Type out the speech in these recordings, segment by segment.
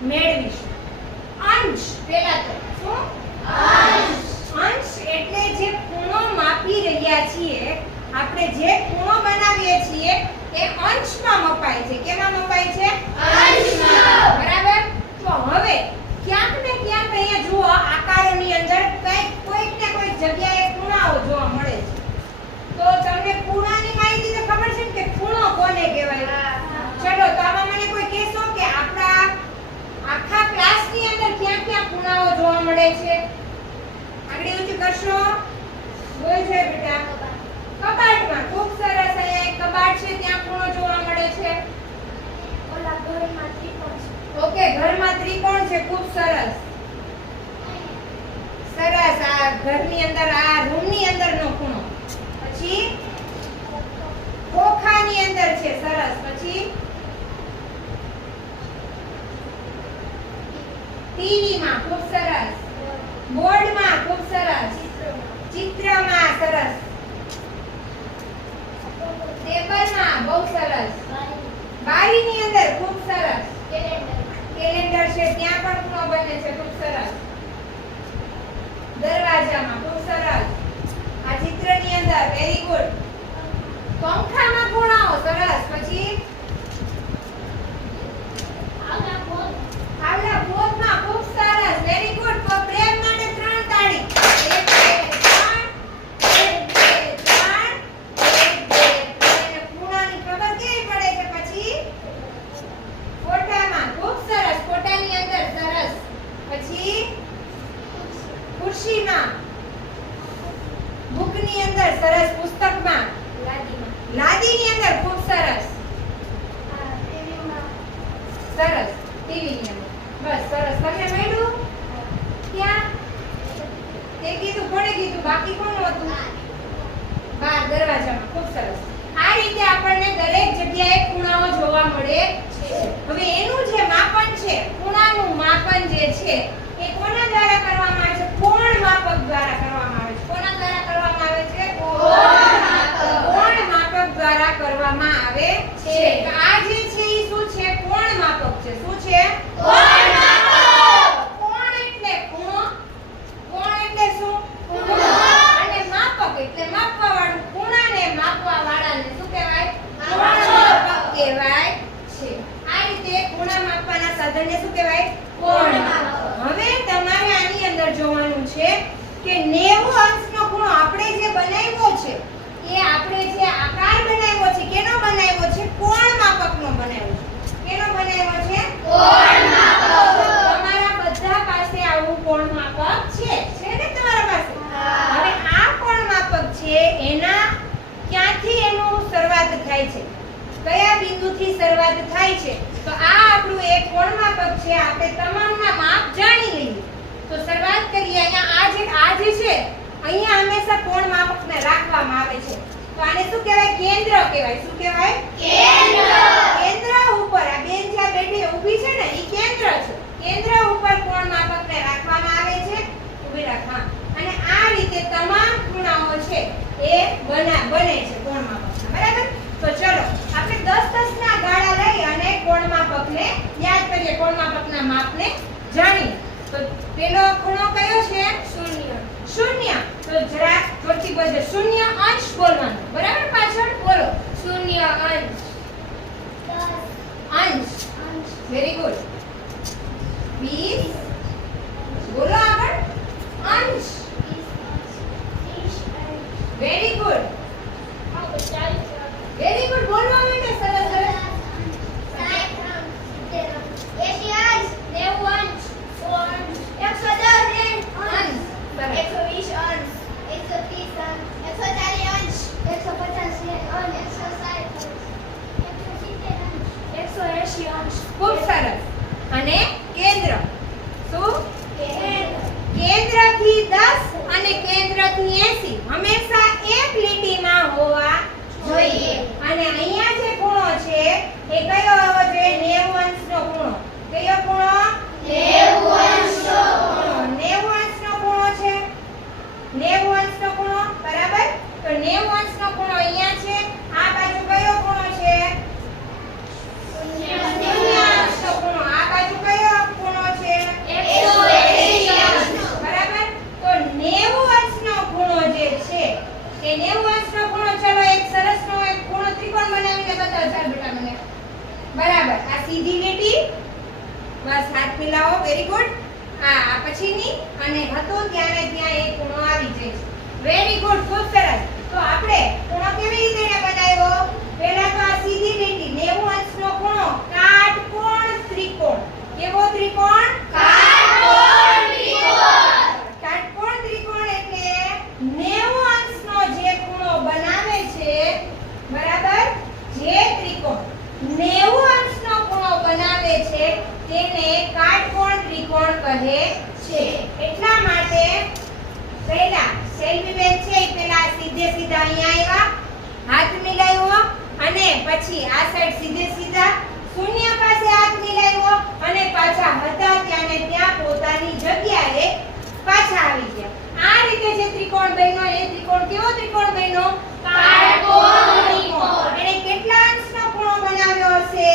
મેળવીશું. અંશ પહેલા તો શું? અંશ એટલે જે ખૂણો માપી રહ્યા છીએ, આપણે જે ખૂણો બનાવીએ છીએ એ અંશમાં મપાય છે. કેમાં મપાય છે? અંશમાં. બરાબર. તો હવે ક્યાંક ને ક્યાંક અહીંયા જુઓ આકારોની અંદર કોઈક ને કોઈક જગ્યાએ ખૂણાઓ જોવા મળે છે. તો તમને ખૂણાની માહિતી તો ખબર છે ને કે ખૂણો કોને કહેવાય? ચલો તો આમાં મને કોઈ કહેશો કે આપણા આખા ક્લાસની અંદર ક્યાં ક્યાં ખૂણાઓ જોવા મળે છે? આગળ ઊંચું કરશો. બોલ છે બેટા. કબાટમાં. ખૂબ સરસ. અહીંયા એક કબાટ છે, ત્યાં ખૂણો જોવા મળે છે. ઓલા ઘરમાં ત્રિકોણ છે. ઓકે, ઘરમાં ત્રિકોણ છે. ખૂબ સરસ. સરસ. આ ઘરની અંદર, આ રૂમની અંદરનો ખૂણો. પછી ખોખાની અંદર છે. સરસ. પછી ટીવી માં. ખૂબ સરસ. બોર્ડ માં. ખૂબ સરસ. ચિત્રમાં. સરસ. ટેબલ માં. બહુ સરસ. બારીની અંદર. ખૂબ સરસ. કેલેન્ડર છે, ત્યાં પણ ખૂણો બને છે. ખૂબ સરસ. દરવાજામાં. ખૂબ સરસ. આ ચિત્રની અંદર. Very good. પંખામાં ખૂણાઓ. સરસ. પછી આવલા બોધમાં. ખૂબ સરસ. Very good. તો પ્રેમ માટે 3 તાળી. 1 2 3. 1 2 3. 1 2 3. ખૂણાની ખબર કેવી પડે છે? પછી ફોટામાં. ખૂબ સરસ. ફોટાની અંદર. સરસ. પછી ખુરશીમાં. બુકની અંદર. સરસ. પુસ્તકમાં. લાદીની અંદર. ખૂબ સરસ. સરસ. ટીવીની અંદર. બસ સરસ. તમને મળ્યું? ક્યાં? તે કીધું. કોણે કીધું? બાકી કોણ હતું? બહાર દરવાજામાં. ખૂબ સરસ. આ રીતે આપણને દરેક જગ્યાએ ખૂણાઓ જોવા મળે છે. હવે એનું જે માપન છે, ખૂણાનું માપન જે છે એ કોના દ્વારા કરવામાં આવે છે? કોણ માપક દ્વારા કરવામાં આવે છે. કોના દ્વારા કરવામાં આવે છે? કોણ માપક દ્વારા કરવામાં આવે છે. આ જે છે એ શું છે? કોણ માપક છે. શું છે? કોણ માપક. કોણ એટલે ખૂણો. કોણ એટલે શું? ખૂણો. અને માપક એટલે માપવા વાળું. ખૂણાને માપવા વાળાને શું કહેવાય? કોણ માપક કહેવાય છે. આ રીતે ખૂણા માપવાના સાધનને શું કહેવાય? કોણ માપક. હવે તમારે આની અંદર જોવાનું છે કે 90 અંશનો ખૂણો આપણે જે બનાવ્યો છે એ આપણે જે આકાર બનાવ્યો છે કેનો બનાવ્યો છે? કોણ માપકનો બનાવ્યો છે. કેનો બનાવ્યો છે? કોણ માપક. તમારા બધા પાસે આવું કોણ માપક છે. છે ને તમારા પાસે? હવે આ કોણ માપક છે એના ક્યાંથી એનું શરૂઆત થાય છે? કયા બિંદુથી શરૂઆત થાય છે? તો આ આપણું એક કોણ માપક છે. આપણે તમામના માપ જાણી લઈએ. તો શરૂઆત કરીએ. અહીંયા આ જે છે અહીંયા હંમેશા કોણ માપકને રાખવામાં આવે છે. તો આને શું કહેવાય? કેન્દ્ર કહેવાય. શું કહેવાય? કેન્દ્ર. કેન્દ્ર ઉપર આ બેન જ્યાં બેઠી ઊભી છે ને એ કેન્દ્ર છે. કેન્દ્ર ઉપર કોણ માપકને રાખવામાં આવે છે. ઊભી રાખવા. અને આ રીતે તમામ ખૂણાઓ છે એ બને છે કોણ માપકના. બરાબર? તો ચલો આપણે 10 ના ગાળા લઈ અને કોણ માપકને યાદ કરીએ. કોણ માપકના માપને જાણીએ. તો પેલો ખૂણો કયો છે? શૂન્ય. શૂન્ય. તો જરા જોરથી બોલજો. શૂન્ય અંશ બોલવાનું. બરાબર? પાછળ બોલો. શૂન્ય અંશ. અંશ. Very good. 20. બોલો આગળ. અંશ. Very good. Very good. બોલવા માટે સરસ સરસ. 80 અંશ. 90 અંશ. 110 અંશ. 120 અંશ. 130 અંશ. 140 અંશ. 150 અંશ. 160 અંશ. 180 અંશ. ખૂબ સરસ. અને કેન્દ્ર. શું? કેન્દ્રથી 10 અને કેન્દ્રથી 80 હંમેશા એક લીટીમાં હોવા જોઈએ. અને અહીંયા જે ખૂણો છે એ કયો હોવો જોઈએ? 90 અંશનો ખૂણો. કયો ખૂણો? 90 અંશનો ખૂણો. 90 અંશનો ખૂણો છે. 90 અંશનો ખૂણો. બરાબર? તો 90 અંશનો ખૂણો અહીંયા છે. આ બાજુ કયો ખૂણો છે? 0 અંશનો ખૂણો. આ બાજુ કયો? મિલાવો. Very good. આ પછીની અને હતો ત્યારે ત્યાં એક ખૂણો આવી જાય છે. વેરી ગુડ, ખૂબ સરસ. તો આપણે ખૂણો કેવી રીતે બનાવ્યો? પહેલા તો આ સીધી લીટી 90 અંશનો ખૂણો કાટકોણ ત્રિકોણ. કેવો ત્રિકોણ? કાટકોણ ત્રિકોણ. કાટકોણ ત્રિકોણ એટલે 90 અંશનો જે ખૂણો બનાવે છે, બરાબર? જે ત્રિકોણ 90 અંશનો ખૂણો બનાવે છે તેને કાટકોણ ત્રિકોણ કહે છે. એટલા માટે પહેલા સેલ્વીબેન છે એ પહેલા સીધે સીધા અહીંયા આવ્યા, હાથ મિલાવ્યો અને પછી આ સાઈડ સીધે સીધા શૂન્ય પાસે હાથ મિલાવ્યો અને પાછા હતા ત્યાં ને ત્યાં પોતાની જગ્યાએ પાછા આવી ગયા. આ રીતે જે ત્રિકોણ બન્યો એ ત્રિકોણ કેવો ત્રિકોણ બન્યો? કાટકોણ ત્રિકોણ. એને કેટલા અંશનો ખૂણો બનાવ્યો હશે?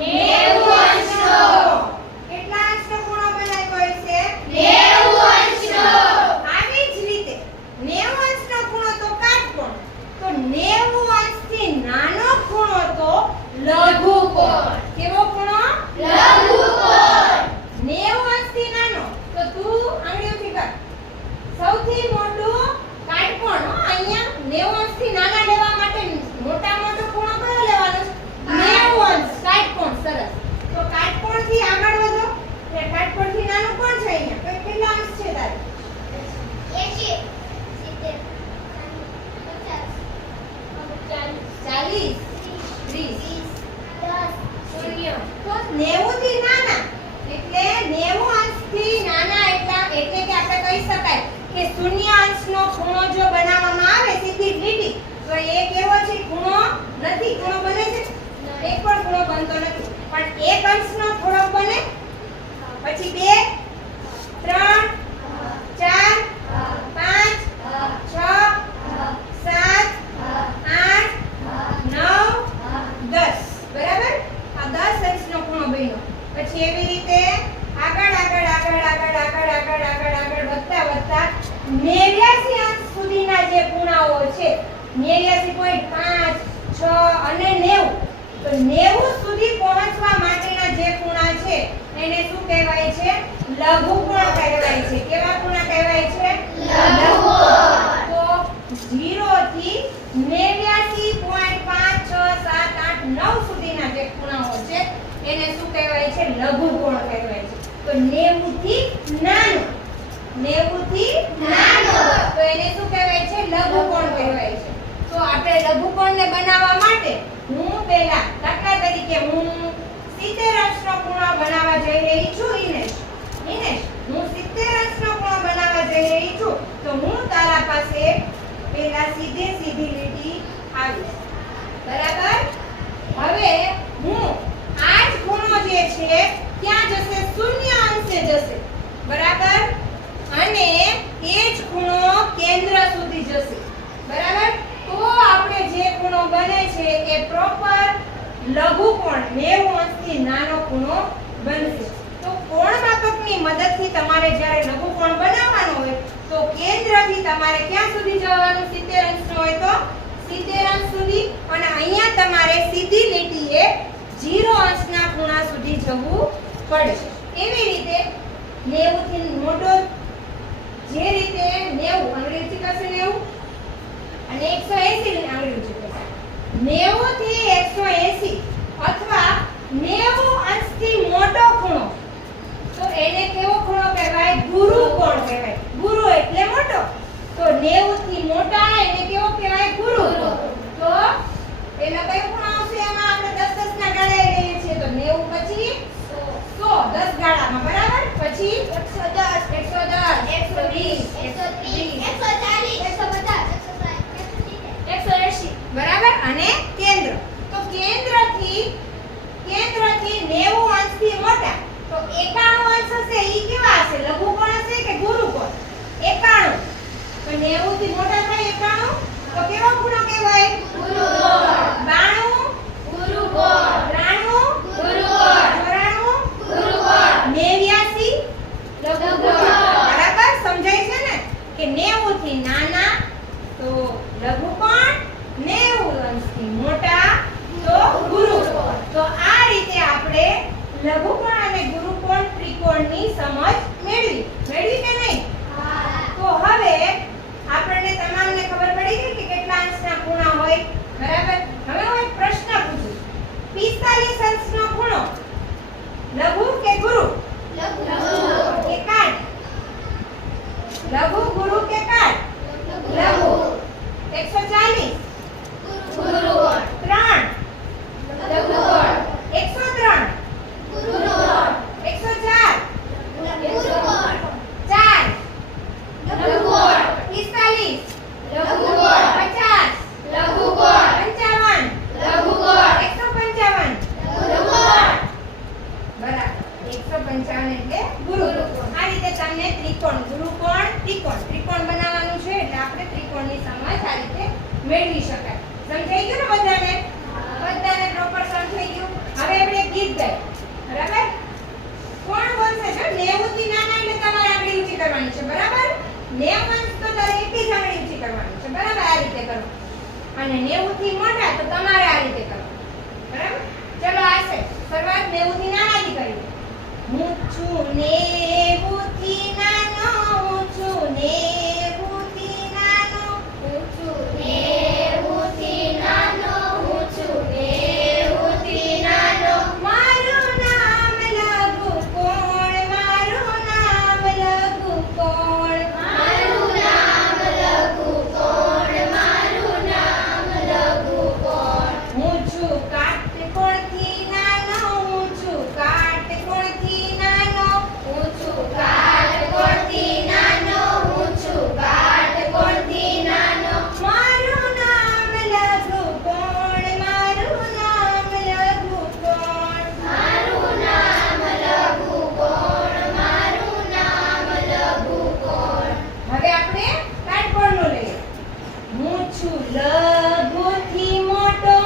90 અંશનો. કેટલા અંશનો ખૂણો બનાવ્યો હશે? 90 અંશનો. આવી જ રીતે 90 અંશનો ખૂણો તો કાટકોણ, તો 90 અંશથી નાનો ખૂણો તો લઘુકોણ. કેવો ખૂણો? લઘુકોણ. 90 અંશથી નાનો તો તું આંગળીઓથી કર. સૌથી મોટું કાટકોણ. અહીંયા 90 અંશથી નાના લેવા માટે મોટા મોટો ખૂણો કયો લેવાનો છે? 90 અંશ કાટકોણ. સરસ. તો કાટકોણથી આગળ વધો. એટલે કાટકોણથી નાનું કોણ છે અહીંયા? તો કેટલા અંશ છે તારે? 80 70 50 40 30 10 તો 90 થી નાના એટલે 90 અંશથી નાના એટલે કે આપણે કહી શકાય કે શૂન્ય અંશનો ખૂણો જો બનાવવામાં આવે સીધી લીટી તો એ કેવો છે? ખૂણો નથી. ખૂણો બને છે? એક પણ ખૂણો બનતો નથી. પણ એક અંશનો થોડોક બને, પછી 2 3 4 5 6 7 8 9 10. બરાબર? આ 10 અંશનો ખૂણો બન્યો. પછી એવી રીતે આગળ આગળ આગળ આગળ આગળ આગળ આગળ આગળ વધતા વધતા 89 અંશ સુધીના જે ખૂણાઓ છે 89.5 6 અને 90, તો 90 સુધી પહોંચવા માટેના જે ખૂણા છે એને શું કહેવાય છે? લઘુકોણ કહેવાય છે. કેવા ખૂણા કહેવાય છે? લઘુકોણ. તો 0 થી 89.5 6 7 8 9 સુધીના જે ખૂણાઓ છે એને શું કહેવાય છે? લઘુકોણ કહેવાય છે. તો 90 થી નાનો, 90 થી નાનો. તો એને શું કહેવાય છે? લઘુકોણ કહેવાય છે. તો આપણે લઘુકોણને બનાવવા માટે હું પહેલા દાખલા તરીકે હું 70 અંશનો ખૂણો બનાવવા જઈ રહી છું. ઇનેશ, હું 70 અંશનો ખૂણો બનાવવા જઈ રહી છું. તો હું તારા પાસે પહેલા સીધી લીટી આવીશ. બરાબર? હવે હું આ જ ખૂણો જે છે ક્યાં જશે? શૂન્ય અંશે જશે. બરાબર? અને એ જ ખૂણો કેન્દ્ર સુધી જશે. બરાબર? તો આપણે જે ખૂણો બને છે એ પ્રોપર લઘુકોણ 90 અંશથી નાનો ખૂણો બનશે. તો કોણ માપકની મદદથી તમારે જ્યારે લઘુકોણ બનાવવાનો હોય તો કેન્દ્રથી તમારે ક્યાં સુધી જવાનું? 70 અંશનો હોય તો 70 અંશ સુધી, અને અહીંયા તમારે સીધી લીટીએ 0 અંશના ખૂણા સુધી જવું પડશે. એવી રીતે 90 થી મોટો, જે રીતે 90 આંગળીથી કરશે 90 અને 180 ની આંગળીથી કરશે 90 થી 180 અથવા 90 અંશથી મોટો ખૂણો તો એને કેવો ખૂણો કહેવાય? ગુરુકોણ કહેવાય. ગુરુ એટલે મોટો, તો 90 થી મોટા એને કેવો કહેવાય? ગુરુકોણ. તો એનો કયો ખૂણો આવશે? એમાં આપણે 10 10 ના ગાળા લઈએ છીએ તો 90 પછી 100 10 ગાળામાં. બરાબર? પછી 110 110 120 130 140 150 160 બરાબર? અને કેન્દ્ર, તો કેન્દ્રથી 90 અંશથી મોટા તો 91 અંશ હશે. ઈ કેવા હશે? લઘુકોણ હશે કે ગુરુકોણ? 91. તો 90 થી મોટા થાય 91 તો કેવો ખૂણો કહેવાય? ગુરુકોણ. 92 ગુરુકોણ. 93 ગુરુકોણ. 94 ગુરુકોણ. 89 લઘુકોણ. બરાબર? સમજાય છે ને કે 90 થી નાના તો લઘુકોણ, 90 અંશથી મોટા ઊંચી કરવાની છે બરાબર 90 અંશ તો તારે એક જ આંગળી ઊંચી કરવાની છે બરાબર આ રીતે કરો અને 90 થી મોટા તો તમારે આ રીતે કરો બરાબર ચલો આ છે શરૂઆત 90 થી નાનાથી કરીએ હું છું 90 થી નાનો હું છું 90 થી નાનો હું છું 90 થી નાનો હું છું 90 થી નાનો મારું નામ લઘુ કોણ મારું નામ લઘુ કોણ મારું નામ લઘુ કોણ મારું નામ લઘુ કોણ હું છું કાટકોણથી નાનો હું છું કાટકોણથી નાનો હું છું કાટકોણથી નાનો હું છું કાટકોણથી નાનો મારું નામ લઘુ કોણ મારું નામ લઘુ કોણ મારું નામ લઘુ કોણ મારું નામ લઘુ કોણ હવે આપણે કાટકોણનું લઈએ હું છું લઘુથી મોટો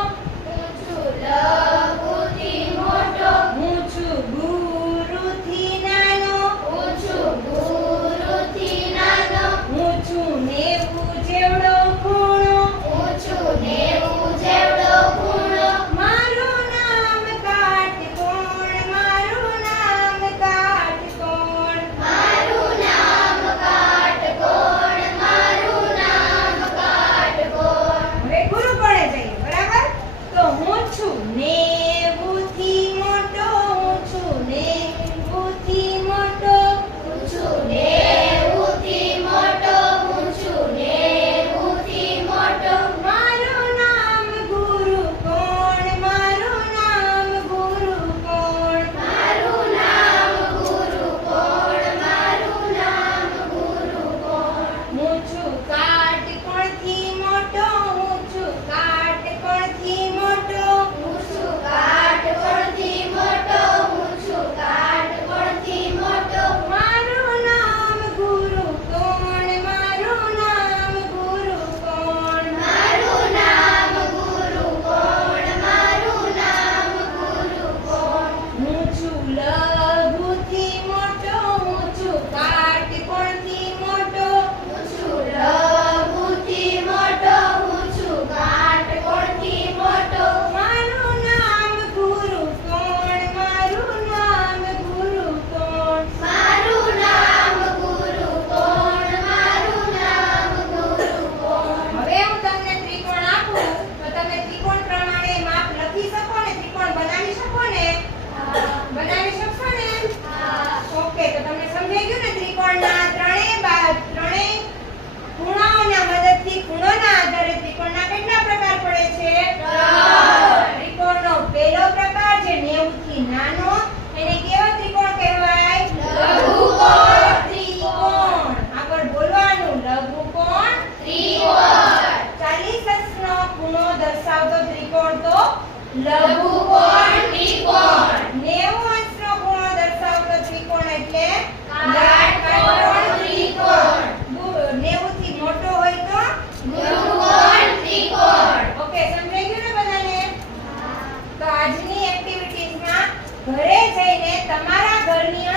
હું છું લઘુથી મોટો હું છું ગુરુથી નાનો હું છું ગુરુથી નાનો હું છું 90 જેવડો ખૂણો હું છું 90 જેવડો ખૂણો મારું નામ કાટકોણ મારું નામ કાટકોણ મારું નામ કાટકોણ મારું નામ કાટકોણ હવે ગુરુ કોણે જઈએ બરાબર તો હું છું 90 થી મોટો હું છું 90 થી મોટો હું છું 90 થી મોટો હું છું 90 થી મોટો મારું નામ ગુરુ કોણ મારું નામ ગુરુ કોણ મારું નામ ગુરુ કોણ મારું નામ ગુરુ કોણ હું છું કાટકોણથી મોટો હું છું કાટકોણથી મોટો હું છું કાટકોણથી મોટો હું છું કાટકોણથી મોટો મારું નામ ગુરુ કોણ મારું નામ ગુરુ કોણ મારું નામ ગુરુ કોણ મારું નામ ગુરુ કોણ હું છું લઘુથી મોટો હું છું કાટકોણથી મોટો હું છું લઘુથી મોટો હું છું કાટકોણથી મોટો મારું નામ ગુરુ કોણ મારું નામ ગુરુ કોણ મારું નામ ગુરુ કોણ મારું નામ ગુરુ કોણ હવે હું તમને ત્રિકોણ આપું તો તમે ત્રિકોણ પ્રમાણે માપ લખી શકો ને ત્રિકોણ બનાવી શકો ને બનાવી શકશો ને ઓકે તો તમને સમજાઈ ગયું ને ત્રિકોણના ત્રણેય ખૂણાઓના મદદથી ખૂણોના આધારે ત્રિકોણના કેટલા પ્રકાર પડે છે ત્રિકોણનો પહેલો પ્રકાર જે 90 થી નાનો એને કેવો ત્રિકોણ કહેવાય લઘુકોણ. ત્રિકોણ આગળ બોલવાનું લઘુકોણ ત્રિકોણ 40 અંશનો ખૂણો દર્શાવતો ત્રિકોણ તો લઘુકોણ ત્રિકોણ 90 અંશનો ખૂણો દર્શાવતો ત્રિકોણ એટલે કાટકોણ ત્રિકોણ 90 થી મોટો હોય તો લઘુકોણ ત્રિકોણ ઓકે સમજાઈ ગયું ને બધાને તો આજની એક્ટિવિટીઝમાં ઘરે જઈને તમારા ઘરની